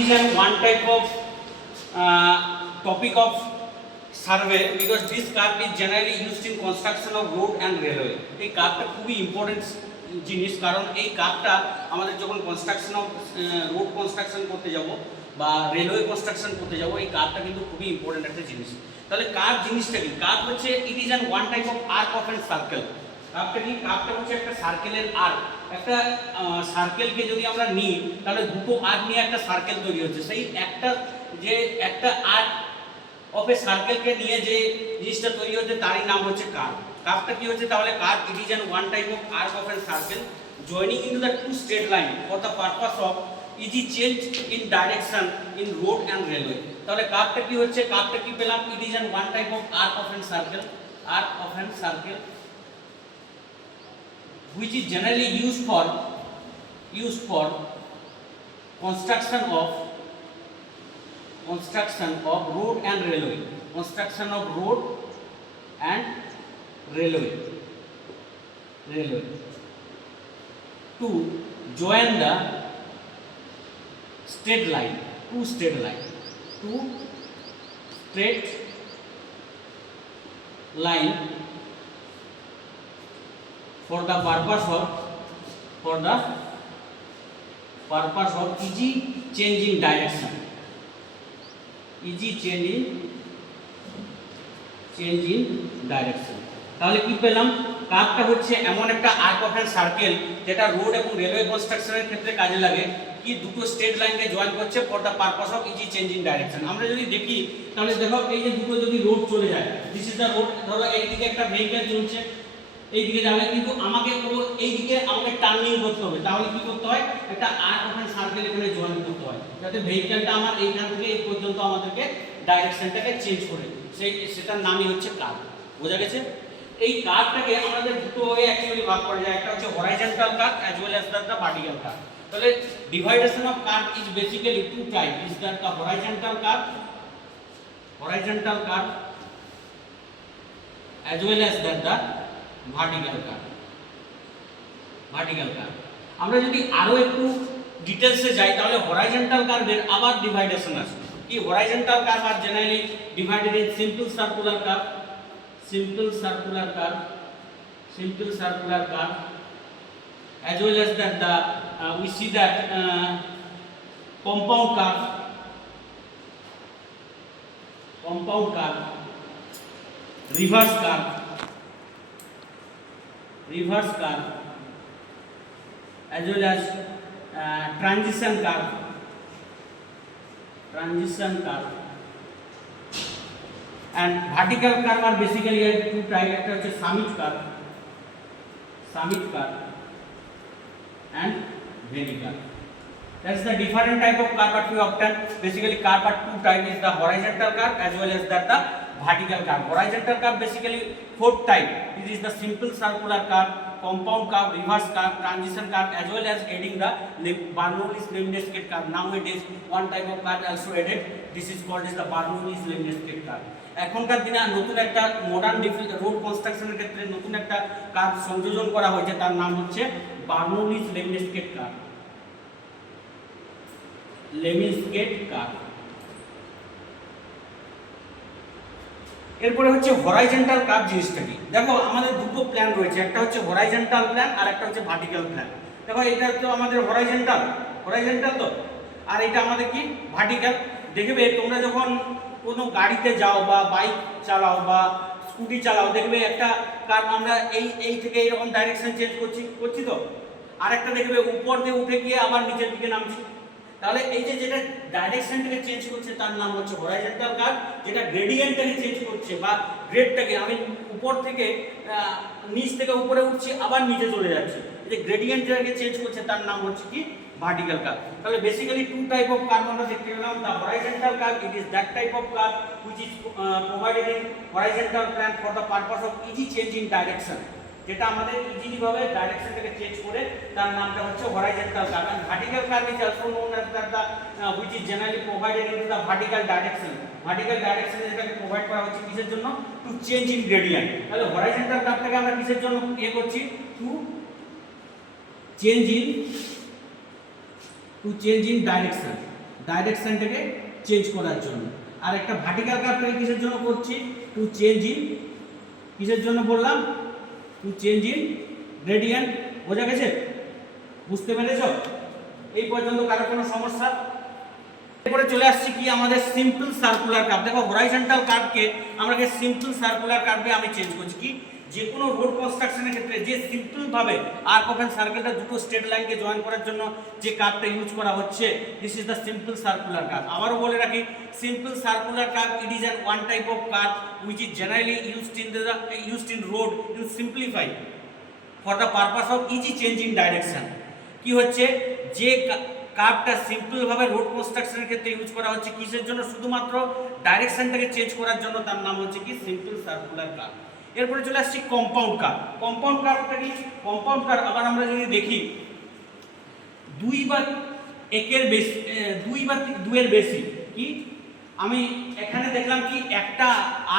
is an one type of topic of survey because this curve is generally used in construction of road and railway. এই কার্ভটা খুবই important জিনিস, কারণ এই কার্ভটা আমাদের যখন কনস্ট্রাকশন অফ রোড কনস্ট্রাকশন করতে যাব বা রেলওয়ে কনস্ট্রাকশন করতে যাব, এই কার্ভটা কিন্তু খুবই ইম্পর্টেন্ট একটা জিনিস। তাহলে কার্ভ জিনিসটা কি? কার্ভ হচ্ছে it is an one type of arc of an circle. কার্ভটা কি? কার্ভটা হচ্ছে একটা সার্কেলের আর্ক। একটা সার্কেলকে যদি আমরা নিই তাহলে দুটো আর্ক নিয়ে একটা সার্কেল তৈরি হচ্ছে। সেই একটা আর্ক অফ এ সার্কেলকে নিয়ে যে জিনিসটা তৈরি হচ্ছে তারই নাম হচ্ছে কার্ভ। কার্ভটা কি হচ্ছে? তাহলে curve it is an one type of arc of an circle joining into the two straight line for the purpose of easy change in direction in road and railway. তাহলে কার্ভটা কি হচ্ছে? কার্ভটা কি পেলাম? It is an one type of arc of an circle, arc of an circle which is generally used for construction of road and railway, construction of road and railway to join the straight line, two straight line for the purpose of easy changing direction, তাহলে কি পেলাম? কার্ভটা হচ্ছে এমন একটা arc of an circle যেটা road এবং railway কনস্ট্রাকশনের ক্ষেত্রে কাজে লাগে। কি? দুটো স্ট্রেট লাইনকে জয়েন করছে for the purpose of easy changing direction. আমরা যদি দেখি তাহলে দেখো এই যে দুটো যদি রোড চলে যায়, দিস ইজ দ্য রোড। ধরো এইদিকে একটা ভেহিকল চলছে, এইদিকে যাবে, কিন্তু আমাকে এইদিকে আমাকে টার্নিং করতে হবে। তাহলে কি করতে হয়? একটা আর্ক অফ অ্যান সার্কেল এখানে জয়েন করতে হয় যাতে ভেহিকলটা আমার এইখান থেকে এই পর্যন্ত আমাদেরকে ডাইরেকশনটাকে চেঞ্জ করে। সেটার নামই হচ্ছে কার্ভ। বোঝা গেছে? এই কার্ভটাকে আমাদের দুটো ভাবে অ্যাকচুয়ালি ভাগ করা যায়। একটা হচ্ছে horizontal curve as well as the vertical curve. তাহলে division of curve is basically two type, is the horizontal curve as well as the vertical curve. আমরা যদি আরো একটু ডিটেইলসে যাই তাহলে হরাইজন্টাল কার্ভের আবার ডিভাইডেশন আছে। কি? Horizontal curve are generally divided in simple circular curve as well as that we see that compound curve, reverse curve, as well as transition curve, and vertical curve are basically two type. একটা হচ্ছে summit curve and valley curve. That's the different type of curve that we obtain. Basically curve are two type, is the horizontal curve as well as that the vertical curve. Horizontal curve basically four type. This is the simple circular curve, compound curve, reverse curve, transition curve, as well as adding the Bernoulli's lemniscate curve. Nowadays one type of curve also added. This is called as the Bernoulli's lemniscate curve. এখনকার দিনে নতুন একটা modern road কনস্ট্রাকশনের ক্ষেত্রে নতুন একটা curve সংযোজন করা হয়েছে, তার নাম হচ্ছে বার্নৌলিস লেমনিস্কেট কার্ভ। এরপরে হচ্ছে হরাইজন্টাল কার্ভ জিনিসটা কি? দেখো আমাদের দুটো প্ল্যান রয়েছে, একটা হচ্ছে হরাইজন্টাল প্ল্যান আর একটা হচ্ছে ভার্টিক্যাল প্ল্যান। দেখো এটা তো আমাদের হরাইজন্টাল তো, আর এটা আমাদের কি? ভার্টিক্যাল। দেখবে তোমরা যখন কোনো গাড়িতে যাও বা বাইক চালাও বা স্কুটি চালাও, দেখবে একটা কার্ভ আমরা এই থেকে এইরকম ডাইরেকশন চেঞ্জ করছি তো, আর একটা দেখবে উপর দিয়ে উঠে গিয়ে আবার নিচের দিকে নামছি। তাহলে এই যেটা ডাইরেকশনটাকে চেঞ্জ করছে তার নাম হচ্ছে হরাইজন্টাল কার্ভ। যেটা গ্রেডিয়েন্টটাকে চেঞ্জ করছে বা গ্রেডটাকে, আমি উপর থেকে নিচ থেকে উপরে উঠছি আবার নিচে চলে যাচ্ছে, যে গ্রেডিয়েন্টটাকে চেঞ্জ করছে তার নাম হচ্ছে কি? vertical curve. তাহলে basically two type of curve আমরা দেখতে পেলাম। The horizontal curve, it is that type of curve which is provided in horizontal plan for the purpose of easy change in direction, যেটা আমাদের ইজিলি ভাবে ডাইরেকশনটাকে change করে, তার নামটা হচ্ছে horizontal curve. And vertical curve is also known as the which is generally provided in the vertical direction. Vertical ডাইরেকশনে যেটাকে provide করা হচ্ছে কিসের জন্য? To change in gradient. তাহলে হরাইজন্টাল কার্ভটাকে আমরা কিসের জন্য করছি? To change in direction. ডাইরেকশনটাকে চেঞ্জ করার জন্য। আর একটা ভার্টিক্যাল কার্ভটাকে কিসের জন্য করছি? টু চেঞ্জ ইন, কিসের জন্য বললাম? Two change in gradient. বোঝা গেছে? বুঝতে পেরেছো? এই পর্যন্ত কারো কোনো সমস্যা? এরপরে চলে আসছি কি আমাদের সিম্পল সার্কুলার কার্ভ। দেখো হরাইজন্টাল কার্ভকে আমরা সিম্পল সার্কুলার কার্ভে আমি চেঞ্জ করছি। কি যে কোনো রোড কনস্ট্রাকশনের ক্ষেত্রে যে সিম্পল ভাবে আর্ক অফ অ্যান সার্কেলটা দুটো স্ট্রেট লাইনকে জয়েন করার জন্য যে কার্ভটা ইউজ করা হচ্ছে, this is the simple circular curve. আবারও বলে রাখি, simple circular curve it is an one type of curve which is generally used in road in simplify for the purpose of easy change in direction। কি হচ্ছে, যে কার্ভটা simple ভাবে road কনস্ট্রাকশনের ক্ষেত্রে use করা হচ্ছে কিসের জন্য? শুধুমাত্র ডাইরেকশনটাকে চেঞ্জ করার জন্য। তার নাম হচ্ছে কি সিম্পল সার্কুলার কার্ভ। এরপরে চলে আসছি কম্পাউন্ড কার্ভ। কম্পাউন্ড কার্ভটা কি? কম্পাউন্ড কার্ভ আবার আমরা যদি দেখি দুই বা একের বেশি, দুই বা দুয়ের বেশি। কি আমি এখানে দেখলাম কি একটা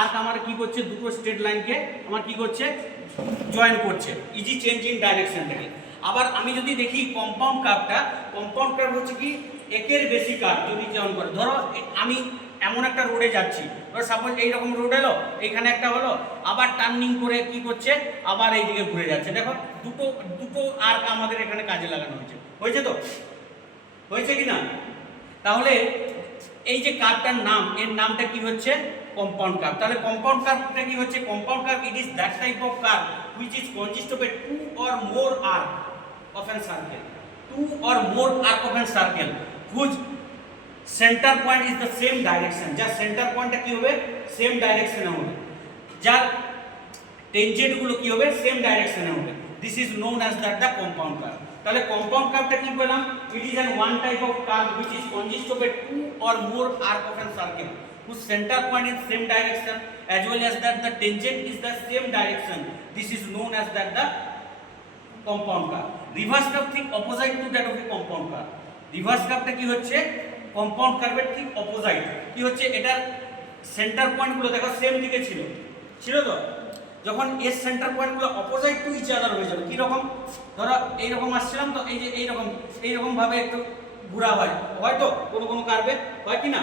আর্ক আমার কি করছে, দুটো স্ট্রেট লাইনকে আমার কি করছে, জয়েন করছে ইজি চেঞ্জ ইন ডাইরেকশনটাকে। আবার আমি যদি দেখি কম্পাউন্ড কার্ভটা, কম্পাউন্ড কার্ভ হচ্ছে কি একের বেশি কার্ভ যদি জয়েন করে। ধরো আমি এমন একটা রোডে যাচ্ছি, ধরো সাপোজ এইরকম রোড এলো, এইখানে একটা হলো, আবার টার্নিং করে কি করছে, আবার এইদিকে ঘুরে যাচ্ছে। দেখো দুটো দুটো আর্ক আমাদের এখানে কাজে লাগানো হয়েছে। হয়েছে তো? হয়েছে কি না? তাহলে এই যে কার্ভটার নাম, এর নামটা কি হচ্ছে? Compound curve. তাহলে কম্পাউন্ড কার্ভটা কি হচ্ছে? Compound curve it is that type of curve which is consist of a two or more arc of an circle, two or more arc of an circle whose center point is the same direction। যার centre পয়েন্টটা কি হবে? Same ডাইরেকশনে হবে। যার tangent গুলো কি হবে? সেম ডাইরেকশনে হবে। This is known as that the compound curve. তাহলে কম্পাউন্ড কার্ভটা কি পেলাম? It is an one type of curve which is consist of a two or more arc of an circle whose center point is same direction as well as that the tangent is the same direction। This is known as that the compound curve। reverse curve ঠিক opposite to that of a compound curve। reverse curveটা কি হচ্ছে? compound curve-এর ঠিক opposite। কি হচ্ছে? এটার centre point গুলো দেখো same দিকে ছিল, ছিল তো? যখন এর সেন্টার পয়েন্ট গুলো অপোজিট টু ইচ আদার হয়ে যাবে, কি রকম? ধরো এইরকম আসছিলাম তো, এই যে এইরকম ভাবে একটু ঘোরা হয়, হয়তো কোনো কোনো কার্ভে হয় কি না?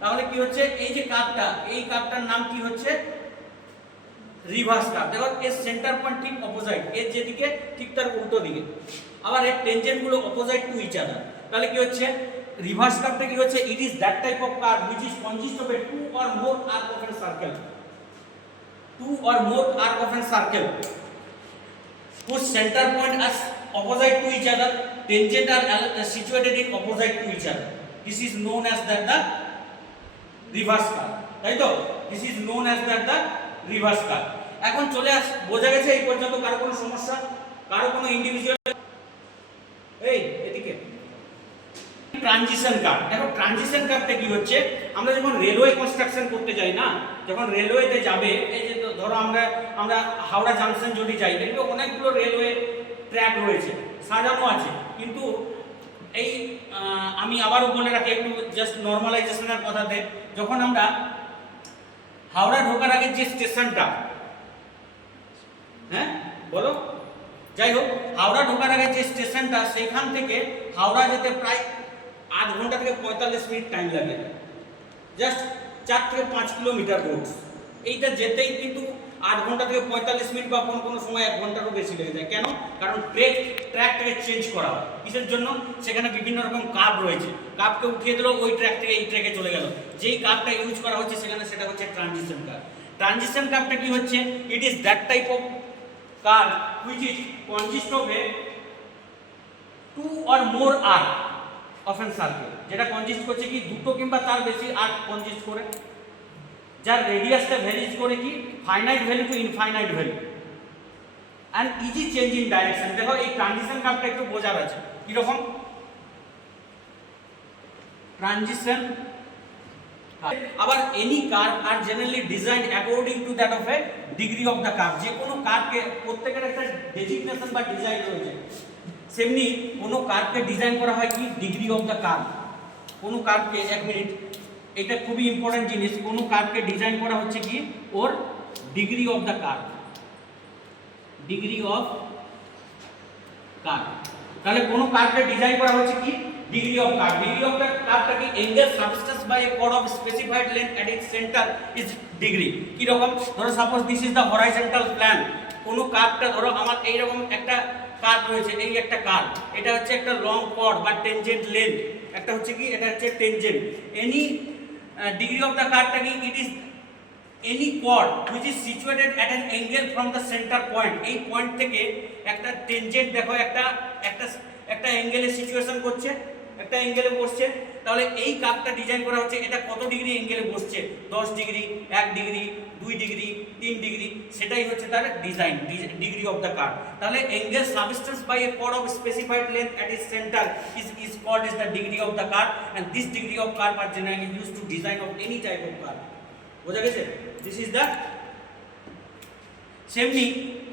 তাহলে কি হচ্ছে, এই যে কার্ভটা, এই কার্ভটার নাম কি হচ্ছে? Reverse curve. দেখো এর সেন্টার পয়েন্ট ঠিক অপোজিট, এর যেদিকে ঠিক তার উল্টো দিকে, আবার এর টেনজেন্ট গুলো অপোজিট টু ইচ আদার। তাহলে কি হচ্ছে? রিভার্স কার্ভটা কি হচ্ছে? It is that type of curve which is consist of a two or more arc of a circle, two or more arc of a circle whose center point are opposite to each other, tangent are situated in opposite to each other। This is known as that the reverse curve, তাই তো? This is known as that the reverse curve। এখন চলে আস, বোঝা গেছে এই পর্যন্ত? কারো কোনো সমস্যা? কারো কোনো ইন্ডিভিজুয়াল? এই এদিকে ট্রানজিশন কার্ভ। দেখো ট্রানজিশন কার্ভটা কি হচ্ছে? আমরা যখন রেলওয়ে কনস্ট্রাকশন করতে যাই না, যখন রেলওয়েতে যাবে, এই যে ধরো আমরা হাওড়া জাংশন যদি যাই, দেখবে অনেকগুলো রেলওয়ে ট্র্যাক রয়েছে, সাজানো আছে, কিন্তু এই আমি আবারও বলে রাখি একটু জাস্ট নর্মালাইজেশনের কথাতে, যখন আমরা হাওড়া ঢোকার আগে যে স্টেশনটা, হ্যাঁ বলো, যাই হোক হাওড়া ঢোকার আগে যে স্টেশনটা, সেখান থেকে হাওড়া যেতে প্রায় 8 ঘন্টা থেকে 45 মিনিট টাইম লাগে। জাস্ট 4 থেকে 5 কিলোমিটার রোড, এইটা যেতেই কিন্তু 8 ঘন্টা থেকে 45 মিনিট বা কোনো সময় 1 ঘন্টারও বেশি লেগে যায়। কেন? কারণ ট্র্যাকটাকে চেঞ্জ করা হয়। কিসের জন্য? সেখানে বিভিন্ন রকম কার্ভ রয়েছে, কার্ভকে উঠিয়ে দিল, ওই ট্র্যাক থেকে এই ট্র্যাকে চলে গেল। যেই কার্ভটা ইউজ করা হচ্ছে সেখানে, সেটা হচ্ছে ট্রানজিশন কার্ভ। ট্রানজিশন কার্ভটা কি হচ্ছে? It is that type of curve which is consist of a two or more arc of an circle, যেটা কনজিস্ট করছে কি দুটো কিংবা তার বেশি আর্ক কনজিস্ট করে, যার রেডিয়াসটা ভ্যারিজ করে কি finite value two infinite value and easy change in direction. দেখো এই ট্রানজিশন কার্ভটা একটু বোঝার আছে কিরকম। ট্রানজিশন আবার any curve are generally design according to that of a degree of the curve. যে কোনো কার্ভকে প্রত্যেকের একটা ডেজিগনেশন বা ডিজাইন রয়েছে, সেমনি কোনো কার্ভকে ডিজাইন করা হয় কি ডিগ্রি অফ দ্য কার্ভ। কোনো কার্ভকে, 1 মিনিট, এটা খুবই ইম্পর্টেন্ট জিনিস, কোনো কার্ভকে ডিজাইন করা হচ্ছে কি ওর degree of the curve, degree of curve. তাহলে কোনো কার্ভকে ডিজাইন করা হচ্ছে কি degree of curve. Degree of the কার্ভটাকে angle substance by a chord of specified length at its centre is degree. কি রকম? ধরো suppose this is the horizontal plan. কোনো কার্ভটা ধরো আমার এইরকম একটা কার্ভ রয়েছে, এই একটা কার্ভ, এটা হচ্ছে একটা লং কর্ড বা টেনজেন্ট লেন্থ, একটা হচ্ছে কি এটা হচ্ছে tangent. Any degree of the কার্ভটা কি? It is any chord which is situated at an angle from the centre point. এই পয়েন্ট থেকে একটা টেনজেন্ট দেখো একটা একটা একটা অ্যাঙ্গেলে সিচুয়েশন করছে, একটা অ্যাঙ্গেলে বসছে। তাহলে এই কার্ভটা ডিজাইন করা হচ্ছে, এটা কত ডিগ্রি অ্যাঙ্গেলে বসছে? 10 ডিগ্রি, 1 ডিগ্রি, 2 ডিগ্রি, 3 ডিগ্রি, সেটাই হচ্ছে তার design degree of the curve. তাহলে angle substance by a chord of specified length at its centre is called as the degree of the curve, and this degree of curve are generally used to design of any type of curve. বোঝা গেছে? This is the সেমনি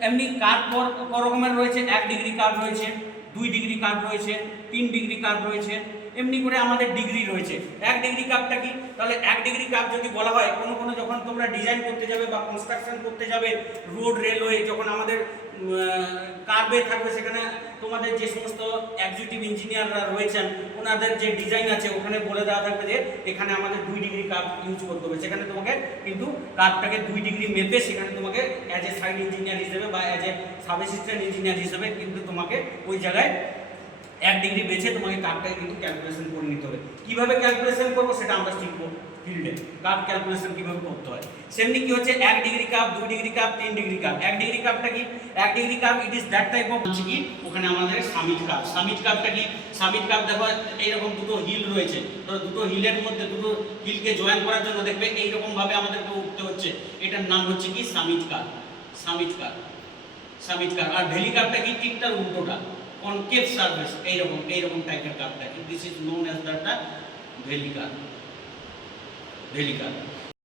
এমনি curve রকমের রয়েছে, 1 degree curve রয়েছে, 2 degree curve রয়েছে, 3 degree curve রয়েছে, এমনি করে আমাদের ডিগ্রি রয়েছে। 1 ডিগ্রি কার্ভটা কি? তাহলে 1 ডিগ্রি কার্ভ যদি বলা হয় কোনো যখন তোমরা ডিজাইন করতে যাবে বা কনস্ট্রাকশন করতে যাবে, রোড রেলওয়ে যখন আমাদের কার্ভে থাকবে, সেখানে তোমাদের যে সমস্ত এক্সিকিউটিভ ইঞ্জিনিয়াররা রয়েছেন ওনাদের যে ডিজাইন আছে ওখানে বলে দেওয়া থাকবে যে এখানে আমাদের 2 ডিগ্রি কার্ভ ইউজ করতে হবে। সেখানে তোমাকে কিন্তু কার্ভটাকে 2 ডিগ্রি মেপে সেখানে তোমাকে অ্যাজ এ সাইড ইঞ্জিনিয়ার হিসেবে বা as a sub assistant engineer হিসেবে কিন্তু তোমাকে ওই জায়গায় 1 ডিগ্রি বেছে তোমাকে কার্ভটাকে কিন্তু ক্যালকুলেশন করে নিতে হবে। কীভাবে ক্যালকুলেশন করবো সেটা আমরা শিখবো ফিল্ডে, কার্ভ ক্যালকুলেশন কীভাবে করতে হয়। সেমনি কি হচ্ছে 1 degree curve, 2 degree curve, 3 degree curve. 1 degree কার্ভটা কি? 1 degree curve it is that type of হচ্ছে কি ওখানে আমাদের সামিট কার্ভ। সামিট কার্ভটা কি? সামিট কার্ভ দেখো এইরকম দুটো হিল রয়েছে, তো দুটো হিলের মধ্যে দুটো হিলকে জয়েন করার জন্য দেখবে এইরকম ভাবে আমাদেরকে উঠতে হচ্ছে, এটার নাম হচ্ছে কি summit curve. Summit curve, summit curve. আর ভেলি কার্ভটা কি? ঠিক তার উল্টোটা, কনকেভ সারফেস, এইরকম টাইপের কার্ভটা। This is known as the valley curve, valley curve.